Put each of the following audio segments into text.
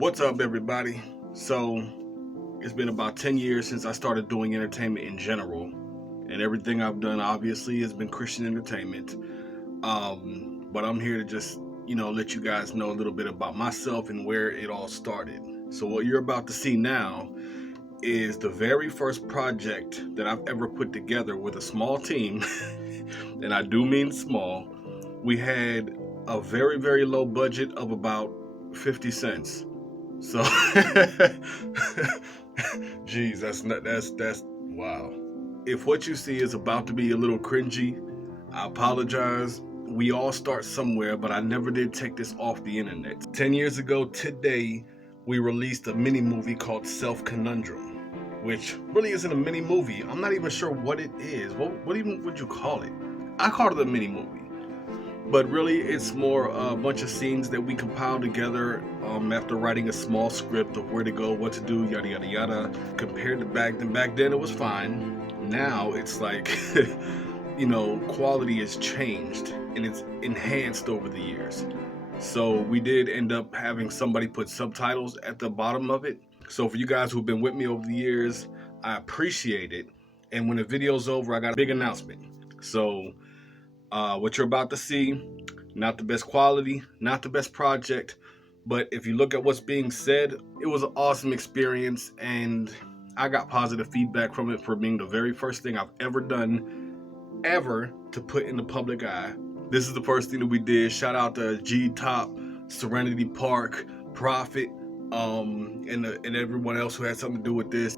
What's up, everybody? So, it's been about 10 years since I started doing entertainment in general, and everything I've done obviously has been Christian entertainment. But I'm here to just, let you guys know a little bit about myself and where it all started. So, what you're about to see now is the very first project that I've ever put together with a small team, and I do mean small. We had a very, very low budget of about 50 cents. So, geez, that's wow. If what you see is about to be a little cringy, I apologize. We all start somewhere, but I never did take this off the internet. 10 years ago today, we released a mini movie called Self Conundrum, which really isn't a mini movie. I'm not even sure what it is. What even would you call it? I called it a mini movie. But really, it's more a bunch of scenes that we compiled together after writing a small script of where to go, what to do, yada, yada, yada. Compared to back then it was fine. Now it's like, quality has changed and it's enhanced over the years. So we did end up having somebody put subtitles at the bottom of it. So for you guys who've been with me over the years, I appreciate it. And when the video's over, I got a big announcement. So what you're about to see, not the best quality, not the best project, but if you look at what's being said, it was an awesome experience, and I got positive feedback from it for being the very first thing I've ever done, ever, to put in the public eye. This is the first thing that we did. Shout out to G-Top, Serenity Park, Prophet, and everyone else who had something to do with this.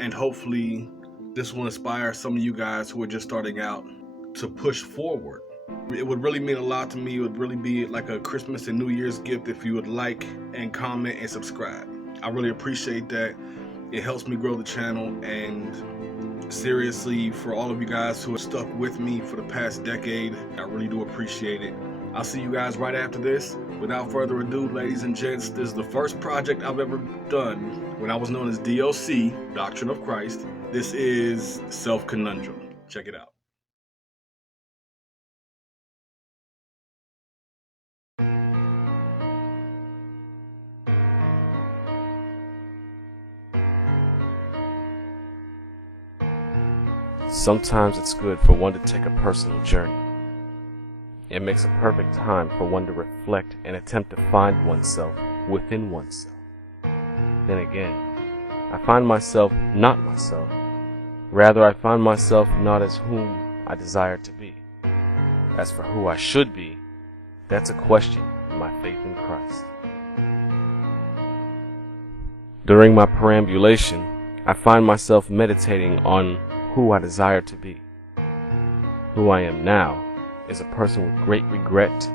And hopefully this will inspire some of you guys who are just starting out to push forward. It would really mean a lot to me. It would really be like a Christmas and New Year's gift if you would like and comment and subscribe. I really appreciate that. It helps me grow the channel, and seriously, for all of you guys who have stuck with me for the past decade, I really do appreciate it. I'll see you guys right after this. Without further ado, ladies and gents, this is the first project I've ever done when I was known as D.O.C, Doctrine of Christ. This is Self Conundrum. Check it out. Sometimes it's good for one to take a personal journey. It makes a perfect time for one to reflect and attempt to find oneself within oneself. Then again, I find myself not myself. Rather, I find myself not as whom I desire to be. As for who I should be, that's a question in my faith in Christ. During my perambulation, I find myself meditating on who I desire to be. Who I am now is a person with great regret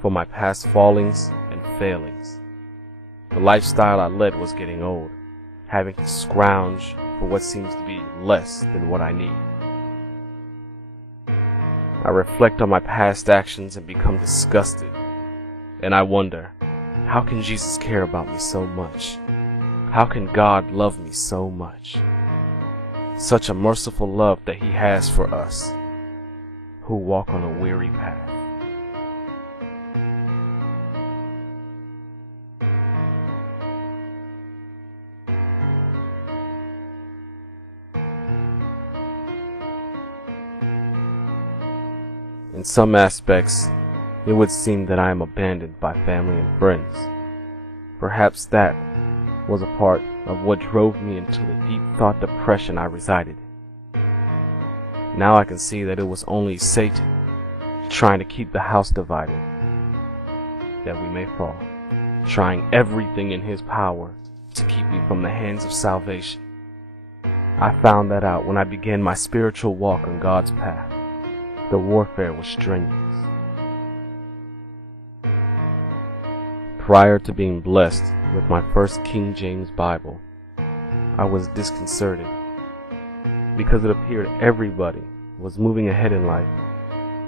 for my past fallings and failings. The lifestyle I led was getting old, having to scrounge for what seems to be less than what I need. I reflect on my past actions and become disgusted, and I wonder, how can Jesus care about me so much? How can God love me so much? Such a merciful love that He has for us who walk on a weary path. In some aspects, it would seem that I am abandoned by family and friends. Perhaps that was a part of what drove me into the deep thought depression I resided in. Now I can see that it was only Satan trying to keep the house divided, that we may fall, trying everything in his power to keep me from the hands of salvation. I found that out when I began my spiritual walk on God's path. The warfare was strenuous. Prior to being blessed with my first King James Bible, I was disconcerted because it appeared everybody was moving ahead in life,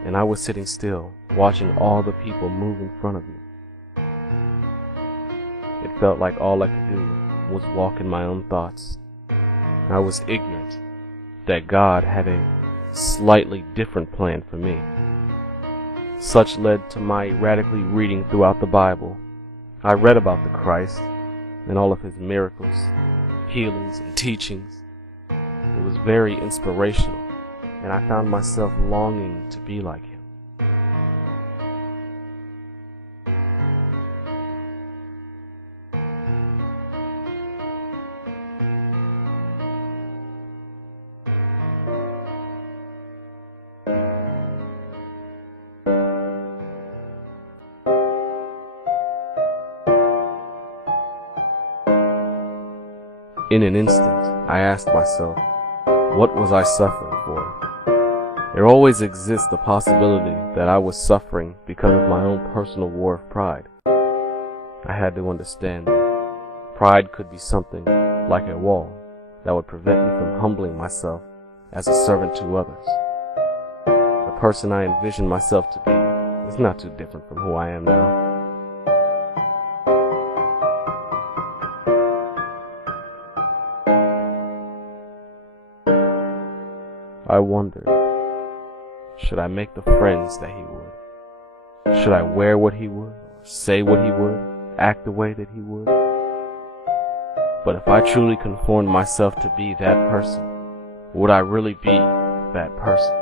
and I was sitting still, watching all the people move in front of me. It felt like all I could do was walk in my own thoughts. I was ignorant that God had a slightly different plan for me. Such led to my erratically reading throughout the Bible. I read about the Christ, and all of his miracles, healings, and teachings. It was very inspirational, and I found myself longing to be like him. In an instant, I asked myself, what was I suffering for? There always exists the possibility that I was suffering because of my own personal war of pride. I had to understand that pride could be something like a wall that would prevent me from humbling myself as a servant to others. The person I envisioned myself to be is not too different from who I am now. I wondered, should I make the friends that he would? Should I wear what he would, or say what he would, act the way that he would? But if I truly conformed myself to be that person, would I really be that person?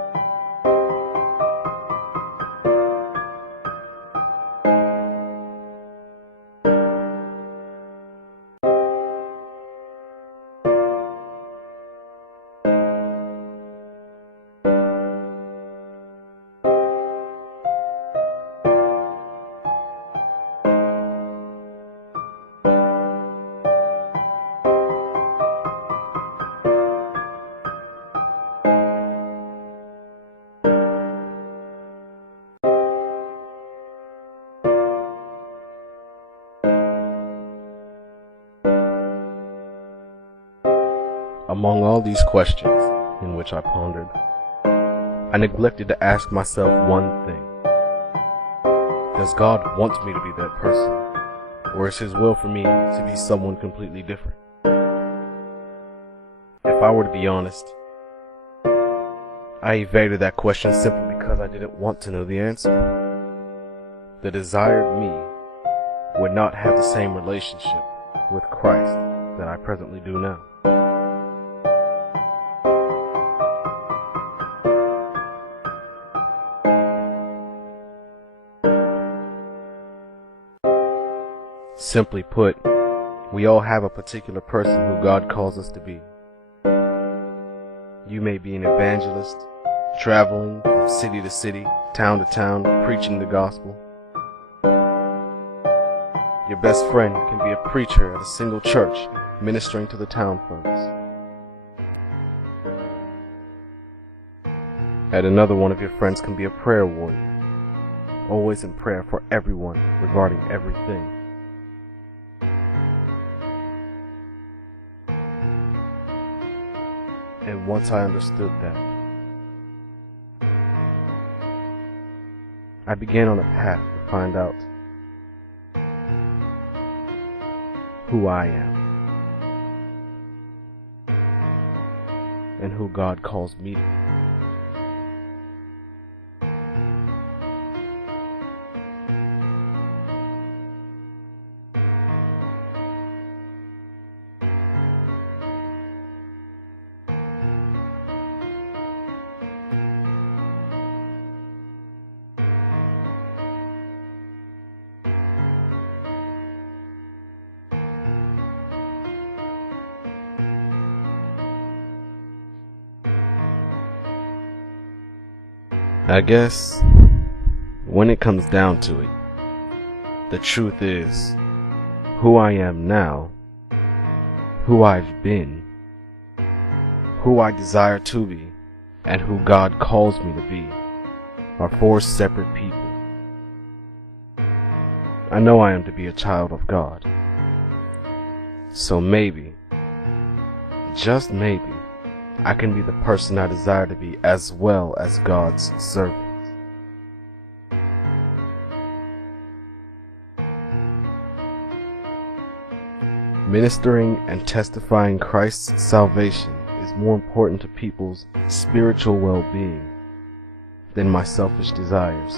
Among all these questions in which I pondered, I neglected to ask myself one thing. Does God want me to be that person, or is His will for me to be someone completely different? If I were to be honest, I evaded that question simply because I didn't want to know the answer. The desired me would not have the same relationship with Christ that I presently do now. Simply put, we all have a particular person who God calls us to be. You may be an evangelist, traveling from city to city, town to town, preaching the gospel. Your best friend can be a preacher at a single church, ministering to the town folks. And another one of your friends can be a prayer warrior, always in prayer for everyone regarding everything. And once I understood that, I began on a path to find out who I am and who God calls me to be. I guess, when it comes down to it, the truth is, who I am now, who I've been, who I desire to be, and who God calls me to be, are four separate people. I know I am to be a child of God. So maybe, just maybe, I can be the person I desire to be as well as God's servant. Ministering and testifying Christ's salvation is more important to people's spiritual well-being than my selfish desires.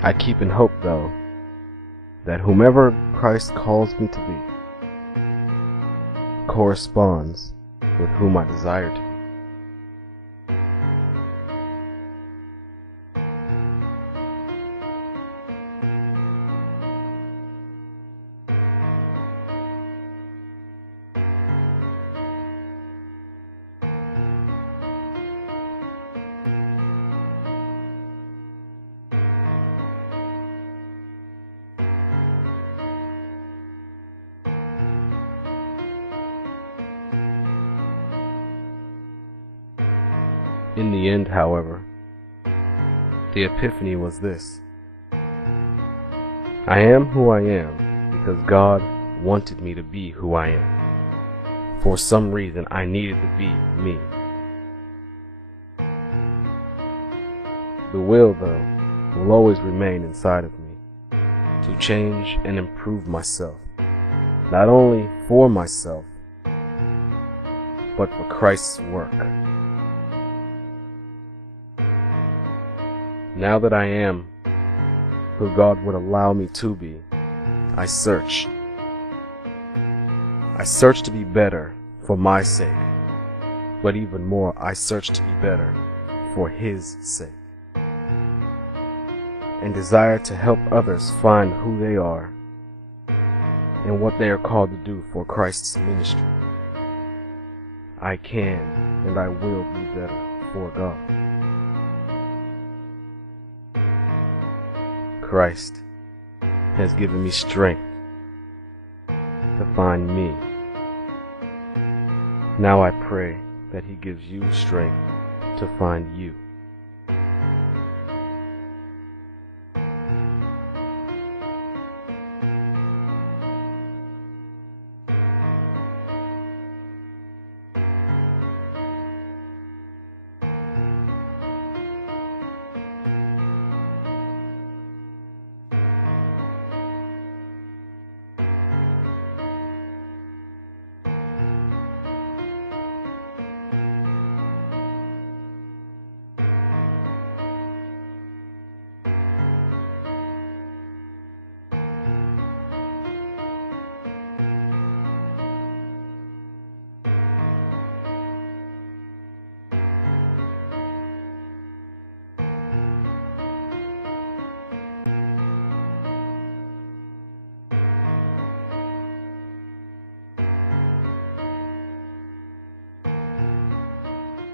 I keep in hope, though, that whomever Christ calls me to be corresponds with whom I desire to be. In the end, however, the epiphany was this: I am who I am because God wanted me to be who I am. For some reason, I needed to be me. The will, though, will always remain inside of me to change and improve myself, not only for myself, but for Christ's work. Now that I am who God would allow me to be, I search. I search to be better for my sake, but even more, I search to be better for His sake, and desire to help others find who they are and what they are called to do for Christ's ministry. I can and I will be better for God. Christ has given me strength to find me. Now I pray that He gives you strength to find you.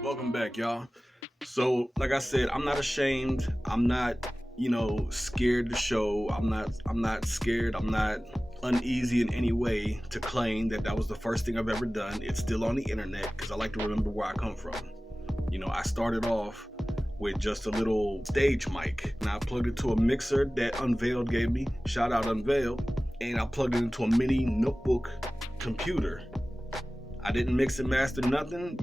Welcome back, y'all. So, like I said, I'm not ashamed. I'm not, scared to show. I'm not scared. I'm not uneasy in any way to claim that was the first thing I've ever done. It's still on the internet because I like to remember where I come from. I started off with just a little stage mic, and I plugged it to a mixer that Unveiled gave me. Shout out Unveiled. And I plugged it into a mini notebook computer. I didn't mix and master nothing.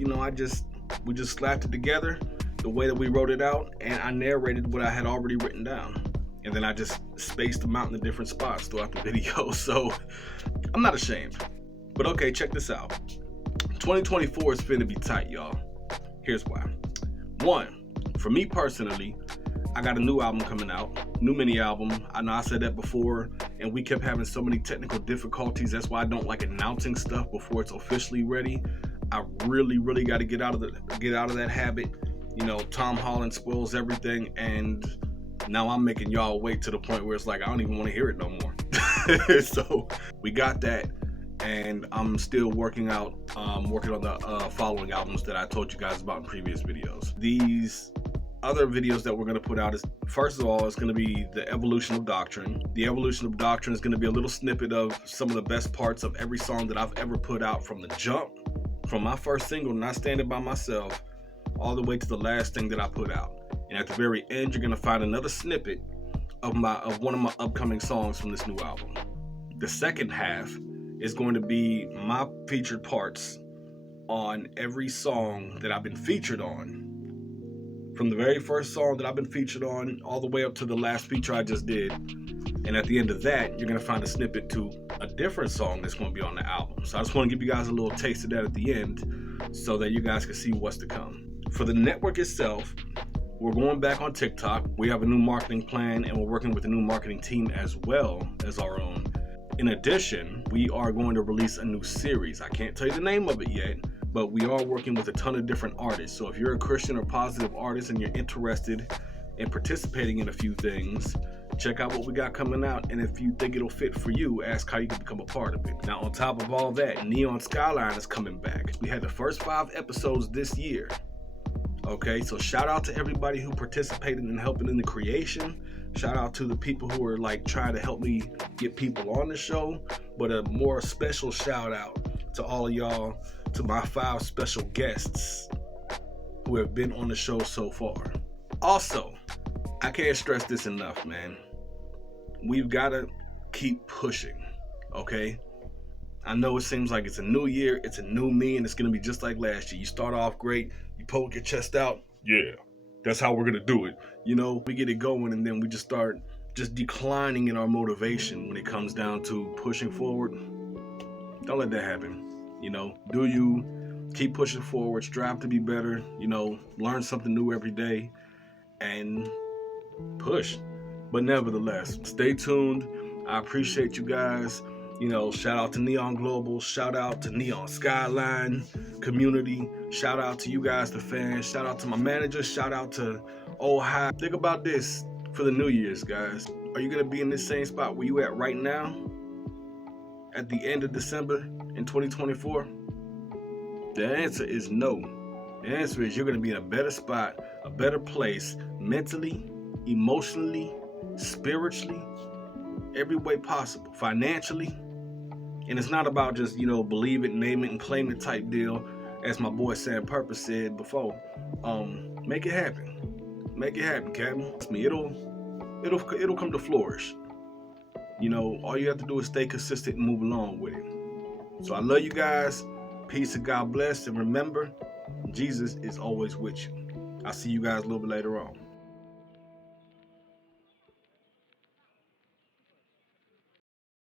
We just slapped it together the way that we wrote it out, and I narrated what I had already written down. And then I just spaced them out in the different spots throughout the video. So I'm not ashamed. But okay, check this out. 2024 is finna be tight, y'all. Here's why. One, for me personally, I got a new album coming out, new mini album. I know I said that before, and we kept having so many technical difficulties. That's why I don't like announcing stuff before it's officially ready. I really got to get out of that habit. Tom Holland spoils everything, and now I'm making y'all wait to the point where it's like I don't even want to hear it no more. So we got that, and I'm still working on the following albums that I told you guys about in previous videos. These other videos that we're going to put out is, first of all, it's going to be the evolution of Doctrinn. The evolution of Doctrinn is going to be a little snippet of some of the best parts of every song that I've ever put out from the jump, from my first single, Not Standing By Myself, all the way to the last thing that I put out. And at the very end, you're going to find another snippet of one of my upcoming songs from this new album. The second half is going to be my featured parts on every song that I've been featured on. From the very first song that I've been featured on all the way up to the last feature I just did. And at the end of that, you're going to find a snippet to a different song that's going to be on the album. So I just want to give you guys a little taste of that at the end so that you guys can see what's to come. For the network itself, We're going back on TikTok. We have a new marketing plan, and we're working with a new marketing team as well as our own. In addition, we are going to release a new series. I can't tell you the name of it yet, but we are working with a ton of different artists. So if you're a Christian or positive artist and you're interested in participating in a few things, check out what we got coming out, and if you think it'll fit for you, ask how you can become a part of it. Now, on top of all that, Neon Skyline is coming back. We had the first 5 episodes this year. Okay, so shout out to everybody who participated in helping in the creation. Shout out to the people who are like trying to help me get people on the show. But a more special shout out to all of y'all, to my 5 special guests who have been on the show so far. Also, I can't stress this enough, man. We've got to keep pushing, okay? I know it seems like it's a new year, it's a new me, and it's going to be just like last year. You start off great, you poke your chest out, yeah, that's how we're going to do it. You know, we get it going, and then we just start just declining in our motivation when it comes down to pushing forward. Don't let that happen. You know, do you keep pushing forward, strive to be better, you know, learn something new every day, and push. But nevertheless, stay tuned. I appreciate you guys. You know, shout out to Neon Global, shout out to Neon Skyline community, shout out to you guys, the fans, shout out to my manager, shout out to Old High. Think about this for the New Year's, guys. Are you going to be in this same spot where you at right now at the end of December in 2024? The answer is no. The answer is you're going to be in a better spot, a better place, mentally, emotionally, spiritually, every way possible, financially. And it's not about just, you know, believe it, name it, and claim it type deal, as my boy Sam Purpose said before. Make it happen. Make it happen, Captain. Trust me, it'll come to flourish. You know, all you have to do is stay consistent and move along with it. So I love you guys. Peace and God bless. And remember, Jesus is always with you. I'll see you guys a little bit later on.